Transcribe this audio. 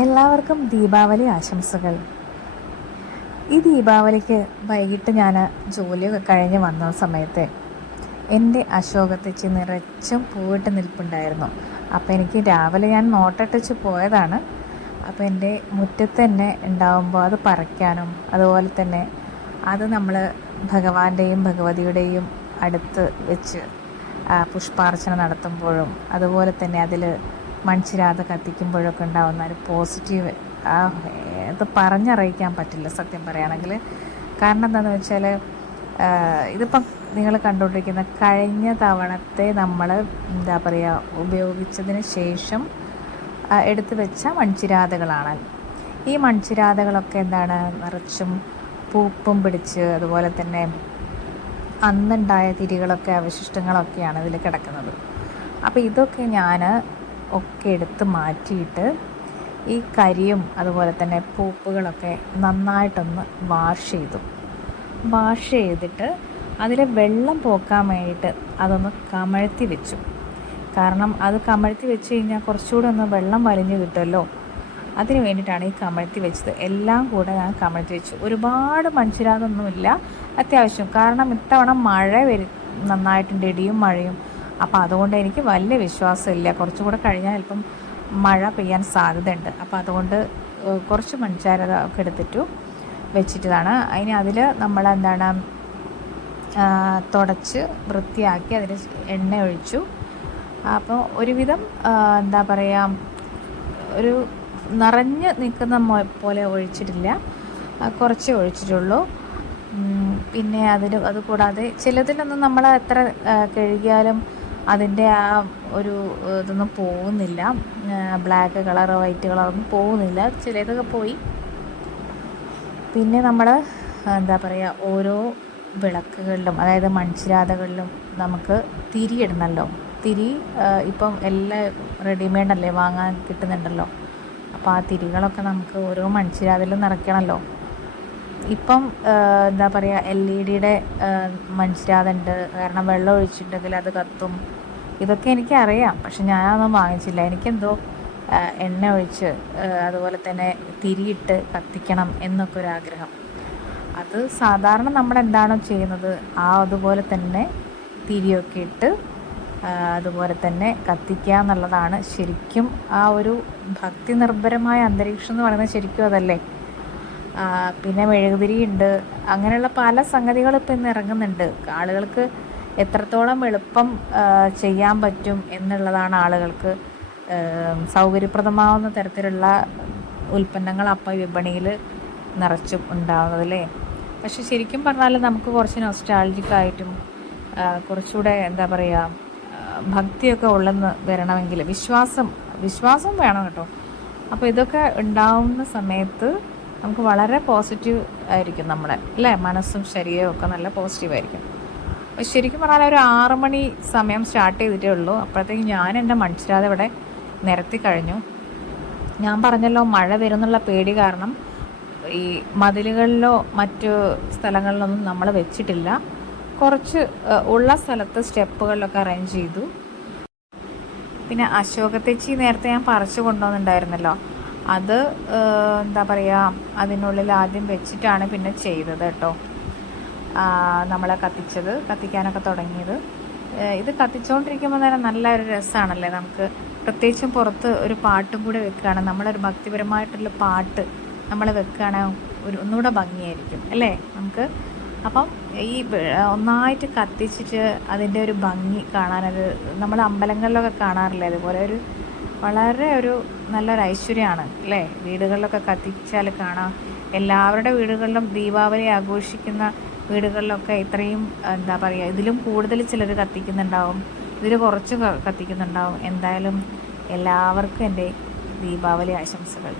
എല്ലാവർക്കും ദീപാവലി ആശംസകൾ. ഈ ദീപാവലിക്ക് വൈകിട്ട് ഞാൻ ജോലിയൊക്കെ കഴിഞ്ഞ് വന്ന സമയത്ത് എൻ്റെ അശോകത്തേച്ച് നിറച്ചും പൂവിട്ട് നിൽപ്പുണ്ടായിരുന്നു. അപ്പോൾ എനിക്ക് രാവിലെ ഞാൻ നോട്ടട്ടിച്ച് പോയതാണ്. അപ്പോൾ എൻ്റെ മുറ്റത്ത് തന്നെ ഉണ്ടാകുമ്പോൾ അത് പറിക്കാനും അതുപോലെ തന്നെ അത് നമ്മൾ ഭഗവാന്റെയും ഭഗവതിയുടെയും അടുത്ത് വെച്ച് പുഷ്പാർച്ചന നടത്തുമ്പോഴും അതുപോലെ തന്നെ അതിൽ മൺചിരാത കത്തിക്കുമ്പോഴൊക്കെ ഉണ്ടാകുന്ന ഒരു പോസിറ്റീവ് അത് പറഞ്ഞറിയിക്കാൻ പറ്റില്ല സത്യം പറയുകയാണെങ്കിൽ. കാരണം എന്താണെന്ന് വെച്ചാൽ ഇതിപ്പം നിങ്ങൾ കണ്ടുകൊണ്ടിരിക്കുന്ന കഴിഞ്ഞ തവണത്തെ നമ്മൾ എന്താ പറയുക ഉപയോഗിച്ചതിന് ശേഷം എടുത്തു വെച്ച മൺചിരാതകളാണ്. ഈ മൺചിരാതകളൊക്കെ എന്താണ് നിറച്ചും പൂപ്പും പിടിച്ച് അതുപോലെ തന്നെ അന്നുണ്ടായ തിരികളൊക്കെ അവശിഷ്ടങ്ങളൊക്കെയാണ് ഇതിൽ കിടക്കുന്നത്. അപ്പോൾ ഇതൊക്കെ ഞാൻ ഒക്കെ എടുത്ത് മാറ്റിയിട്ട് ഈ കരിയും അതുപോലെ തന്നെ പൂപ്പുകളൊക്കെ നന്നായിട്ടൊന്ന് വാഷ് ചെയ്തിട്ട് അതിൽ വെള്ളം പോക്കാൻ വേണ്ടിയിട്ട് അതൊന്ന് കമഴ്ത്തി വെച്ചു. കാരണം അത് കമഴ്ത്തി വെച്ച് കഴിഞ്ഞാൽ കുറച്ചുകൂടെ ഒന്ന് വെള്ളം വലിഞ്ഞ് കിട്ടുമല്ലോ, അതിന് വേണ്ടിയിട്ടാണ് ഈ കമഴ്ത്തി വെച്ചത്. എല്ലാം കൂടെ ഞാൻ കമഴ്ത്തി വെച്ചു. ഒരുപാട് മൺചിരാതൊന്നുമില്ല, അത്യാവശ്യം. കാരണം ഇത്തവണ മഴ നന്നായിട്ടുണ്ട്, ഇടിയും മഴയും. അപ്പോൾ അതുകൊണ്ട് എനിക്ക് വലിയ വിശ്വാസമില്ല, കുറച്ചും കൂടെ കഴിഞ്ഞാൽ ചിലപ്പം മഴ പെയ്യാൻ സാധ്യതയുണ്ട്. അപ്പോൾ അതുകൊണ്ട് കുറച്ച് മൺചിരാത ഒക്കെ എടുത്തിട്ടു വെച്ചിട്ടതാണ്. അതിന് അതിൽ നമ്മൾ എന്താണ് തുടച്ച് വൃത്തിയാക്കി അതിൽ എണ്ണ ഒഴിച്ചു. അപ്പോൾ ഒരുവിധം എന്താ പറയുക, ഒരു നിറഞ്ഞ് നിൽക്കുന്ന പോലെ ഒഴിച്ചിട്ടില്ല, കുറച്ചേ ഒഴിച്ചിട്ടുള്ളൂ. പിന്നെ അതുകൂടാതെ ചിലതിലൊന്നും നമ്മൾ എത്ര കഴുകിയാലും അതിൻ്റെ ആ ഒരു ഇതൊന്നും പോകുന്നില്ല, ബ്ലാക്ക് കളർ വൈറ്റ് കളറൊന്നും പോകുന്നില്ല, ചിലതൊക്കെ പോയി. പിന്നെ നമ്മൾ എന്താ പറയുക, ഓരോ വിളക്കുകളിലും അതായത് മൺചിരാതകളിലും നമുക്ക് തിരിയിടണമല്ലോ. തിരി ഇപ്പം എല്ലാം റെഡിമെയ്ഡല്ലേ, വാങ്ങാൻ കിട്ടുന്നുണ്ടല്ലോ. അപ്പോൾ ആ തിരികളൊക്കെ നമുക്ക് ഓരോ മൺചിരാതിലും നിറയ്ക്കണമല്ലോ. ഇപ്പം എന്താ പറയുക, LED മൺചിരാത ഉണ്ട്. കാരണം വെള്ളം ഒഴിച്ചിട്ടുണ്ടെങ്കിൽ അത് കത്തും. ഇതൊക്കെ എനിക്കറിയാം, പക്ഷെ ഞാനതൊന്നും വാങ്ങിച്ചില്ല. എനിക്കെന്തോ എണ്ണ ഒഴിച്ച് അതുപോലെ തന്നെ തിരിയിട്ട് കത്തിക്കണം എന്നൊക്കെ ഒരാഗ്രഹം. അത് സാധാരണ നമ്മളെന്താണോ ചെയ്യുന്നത് അതുപോലെ തന്നെ തിരിയൊക്കെ ഇട്ട് അതുപോലെ തന്നെ കത്തിക്കുക എന്നുള്ളതാണ് ശരിക്കും ആ ഒരു ഭക്തി നിർഭരമായ അന്തരീക്ഷം എന്ന് പറയുന്നത്. ശരിക്കും അതല്ലേ. പിന്നെ മെഴുകുതിരി ഉണ്ട്, അങ്ങനെയുള്ള പല സംഗതികളും ഇപ്പം ഇന്ന് ഇറങ്ങുന്നുണ്ട്. ആളുകൾക്ക് എത്രത്തോളം എളുപ്പം ചെയ്യാൻ പറ്റും എന്നുള്ളതാണ് ആളുകൾക്ക് സൗകര്യപ്രദമാവുന്ന തരത്തിലുള്ള ഉൽപ്പന്നങ്ങൾ അപ്പം വിപണിയിൽ നിറച്ചും ഉണ്ടാകുന്നത് അല്ലേ. പക്ഷെ ശരിക്കും പറഞ്ഞാൽ നമുക്ക് കുറച്ച് നൊസ്റ്റാൾജിക്കായിട്ടും കുറച്ചുകൂടെ എന്താ പറയുക ഭക്തിയൊക്കെ ഉള്ളെന്ന് വരണമെങ്കിൽ വിശ്വാസം വേണം കേട്ടോ. അപ്പോൾ ഇതൊക്കെ ഉണ്ടാവുന്ന സമയത്ത് നമുക്ക് വളരെ പോസിറ്റീവ് ആയിരിക്കും നമ്മുടെ അല്ലേ, മനസ്സും ശരീരവും ഒക്കെ നല്ല പോസിറ്റീവായിരിക്കും. അപ്പോൾ ശരിക്കും പറഞ്ഞാൽ ഒരു 6 മണി സമയം സ്റ്റാർട്ട് ചെയ്തിട്ടേ ഉള്ളൂ. അപ്പോഴത്തേക്ക് ഞാൻ എൻ്റെ മൺചിരാത ഇവിടെ നിരത്തി കഴിഞ്ഞു. ഞാൻ പറഞ്ഞല്ലോ മഴ വരുന്നുള്ള പേടി കാരണം ഈ മതിലുകളിലോ മറ്റു സ്ഥലങ്ങളിലൊന്നും നമ്മൾ വെച്ചിട്ടില്ല. കുറച്ച് ഉള്ള സ്ഥലത്ത് സ്റ്റെപ്പുകളിലൊക്കെ അറേഞ്ച് ചെയ്തു. പിന്നെ അശോകത്തേച്ചി നേരത്തെ ഞാൻ പറിച്ചു കൊണ്ടുവന്നിട്ടുണ്ടായിരുന്നല്ലോ, അത് എന്താ പറയുക അതിനുള്ളിൽ ആദ്യം വെച്ചിട്ടാണ് പിന്നെ ചെയ്തത് കേട്ടോ. നമ്മളെ കത്തിക്കാനൊക്കെ തുടങ്ങിയത്. ഇത് കത്തിച്ചുകൊണ്ടിരിക്കുമ്പോൾ തന്നെ നല്ലൊരു രസമാണല്ലേ നമുക്ക്. പ്രത്യേകിച്ചും പുറത്ത് ഒരു പാട്ടും കൂടെ വെക്കുകയാണ്, നമ്മളൊരു ഭക്തിപരമായിട്ടുള്ള പാട്ട് നമ്മൾ വെക്കുകയാണെങ്കിൽ ഒന്നുകൂടെ ഭംഗിയായിരിക്കും അല്ലേ നമുക്ക്. അപ്പം ഈ ഒന്നായിട്ട് കത്തിച്ചിട്ട് അതിൻ്റെ ഒരു ഭംഗി കാണാനൊരു നമ്മൾ അമ്പലങ്ങളിലൊക്കെ കാണാറില്ലേ, അതുപോലെ വളരെ നല്ലൊരു ഐശ്വര്യമാണ് അല്ലേ. വീടുകളിലൊക്കെ കത്തിച്ചാൽ കാണാം. എല്ലാവരുടെ വീടുകളിലും ദീപാവലി ആഘോഷിക്കുന്ന വീടുകളിലൊക്കെ ഇത്രയും എന്താ പറയുക, ഇതിലും കൂടുതൽ ചിലർ കത്തിക്കുന്നുണ്ടാവും, ഇതിൽ കുറച്ച് കത്തിക്കുന്നുണ്ടാവും. എന്തായാലും എല്ലാവർക്കും എൻ്റെ ദീപാവലി ആശംസകൾ.